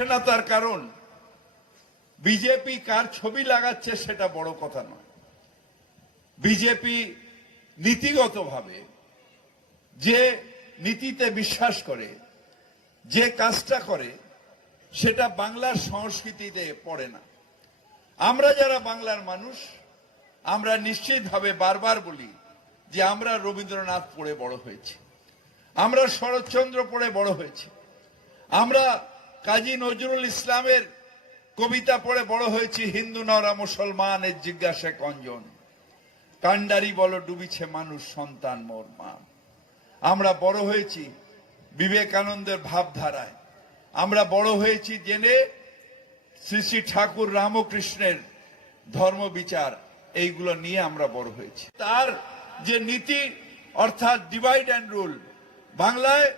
আসছে না তার কারণ বিজেপি কার ছবি লাগাচ্ছে সেটা বড় কথা নয়। বিজেপি নীতিগতভাবে যে নীতিতে বিশ্বাস করে, যে কাজটা করে, সেটা বাংলার সংস্কৃতিতে পড়ে না। আমরা যারা বাংলার মানুষ, আমরা নিশ্চিতভাবে বারবার বলি যে আমরা রবীন্দ্রনাথ পড়ে বড় হয়েছি, আমরা শরৎচন্দ্র পড়ে বড় হয়েছি, আমরা কাজী নজরুল ইসলামের কবিতা পড়ে বড় হয়েছি। হিন্দু নরা মুসলমান এর জিজ্ঞাসা কঞ্জন, কান্ডারি বলো ডুবিছে মানুষ সন্তান মোর মা। আমরা বড় হয়েছি বিবেকানন্দের ভাবধারায়, আমরা বড় হয়েছি জেনে শ্রী শ্রী ঠাকুর রামকৃষ্ণের ধর্ম বিচার, এইগুলো নিয়ে আমরা বড় হয়েছি। তার যে নীতি অর্থাৎ ডিভাইড অ্যান্ড রুল, বাংলায়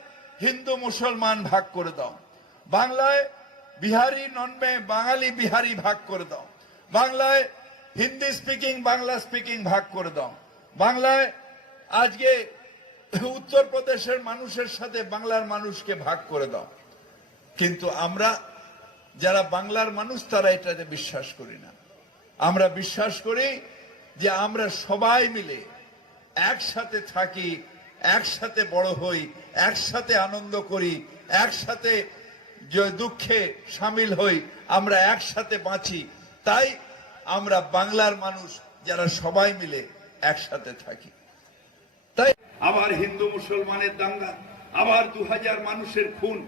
হিন্দু মুসলমান ভাগ করে দাও, বাংলায় বিহারি বাঙালি বিহারি ভাগ করে দাও, বাংলায় হিন্দি স্পিকিং বাংলা স্পিকিং ভাগ করে দাও, বাংলায় আজকে উত্তরপ্রদেশের মানুষের সাথে বাংলার মানুষকে ভাগ করে দাও। কিন্তু আমরা যারা বাংলার মানুষ তারা এটাতে বিশ্বাস করি না। আমরা বিশ্বাস করি যে আমরা সবাই মিলে একসাথে থাকি, একসাথে বড় হই, একসাথে আনন্দ করি, একসাথে দুঃখে সামিল হই, আমরা একসাথে বাঁচি। তাই আমরা বাংলার মানুষ যারা সবাই মিলে একসাথে থাকি। তাই আবার হিন্দু মুসলমানের দাঙ্গা, আবার 2000 মানুষের খুন,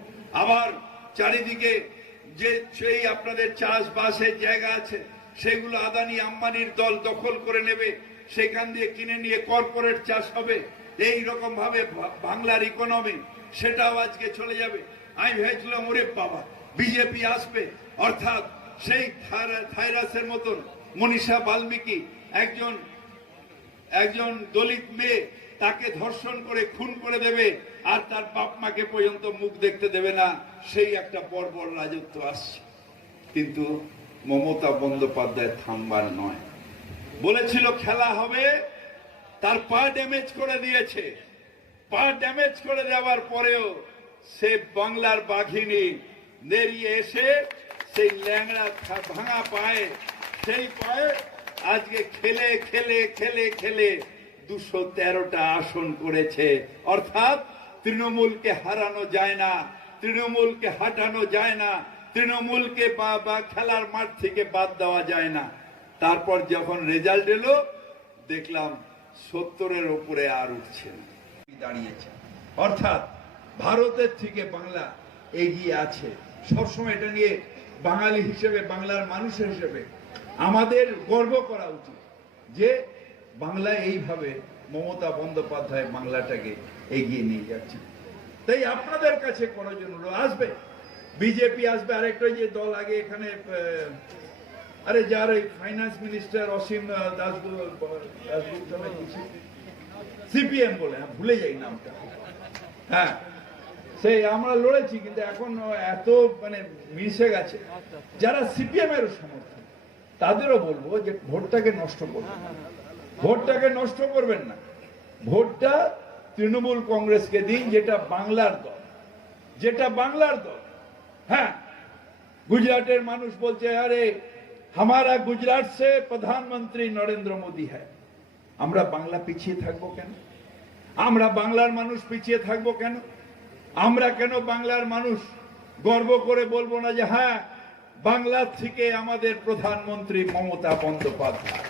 আবার চারিদিকে যে সেই আপনাদের চাষবাসের জায়গা আছে সেগুলো আদানি আম্বানির দল দখল করে নেবে, সেখান দিয়ে কিনে নিয়ে কর্পোরেট চাষ হবে। এই রকম ভাবে বাংলার ইকোনমি সেটাও আজকে চলে যাবে। আমি ভেবেছিলাম ওরে বাবা বিজেপি আসবে, অর্থাৎ সেই থাইরাসের মতন মনীষা বাল্মীকি একজন দলিত মেয়ে, তাকে ধর্ষণ করে খুন করে দেবে আর তার বাপ মাকে পর্যন্ত মুখ দেখতে দেবে না, সেই একটা বর্বর রাজত্ব আসছে। কিন্তু মমতা বন্দ্যোপাধ্যায় থামবার নয়, বলেছিল খেলা হবে, তার পা ড্যামেজ করে দিয়েছে। পা ড্যামেজ করে দেওয়ার পরেও সে বাংলার বাঘিনী নেড়িয়ে এসে সেই ল্যাংড়া ভাঙা পায়ে, সেই পায়ে আজকে খেলে খেলে খেলে খেলে 213টা আসন করেছে। অর্থাৎ তৃণমূলকে হারানো যায় না, তৃণমূলকে হাঁটানো যায় না, তৃণমূলকে বা খেলার মাঠ থেকে বাদ দেওয়া যায় না। তারপর যখন রেজাল্ট এলো দেখলাম 70-এর উপরে আর উঠছে না, দাঁড়িয়েছে। অর্থাৎ ভারতের থেকে বাংলা এগিয়ে আছে। সবসময় এটা নিয়ে বাঙালি হিসেবে, বাংলার মানুষের হিসেবে আমাদের গর্ব করা উচিত যে বাংলা এইভাবে মমতা বন্দ্যোপাধ্যায় বাংলাটাকে এগিয়ে নিয়ে যাচ্ছে। তাই আপনাদের কাছে করার জন্য আসবে, বিজেপি আসবে, আরেকটা যে দল আগে এখানে আরে যার ওই ফাইন্যান্স মিনিস্টার অসীম সিপিএম বলে, ভুলে যাই নামটা, হ্যাঁ সেই আমরা লড়েছি কিন্তু এখন এত মানে মিশে গেছে। যারা সিপিএম এর সমর্থন তাদেরও বলবো যে ভোটটাকে নষ্ট করবেন না, ভোটটাকে নষ্ট করবেন না, ভোটটা তৃণমূল কংগ্রেসকে দিন, যেটা বাংলার দল, যেটা বাংলার দল। হ্যাঁ, গুজরাটের মানুষ বলছে আরে হামারা গুজরাট সে প্রধানমন্ত্রী নরেন্দ্র মোদী হ্যায়। আমরা বাংলা পিছিয়ে থাকবো কেন? আমরা বাংলার মানুষ পিছিয়ে থাকবো কেন? আমরা কেন বাংলার মানুষ গর্ব করে বলবো না যে হ্যাঁ বাংলা থেকে আমাদের প্রধানমন্ত্রী মমতা বন্দ্যোপাধ্যায়।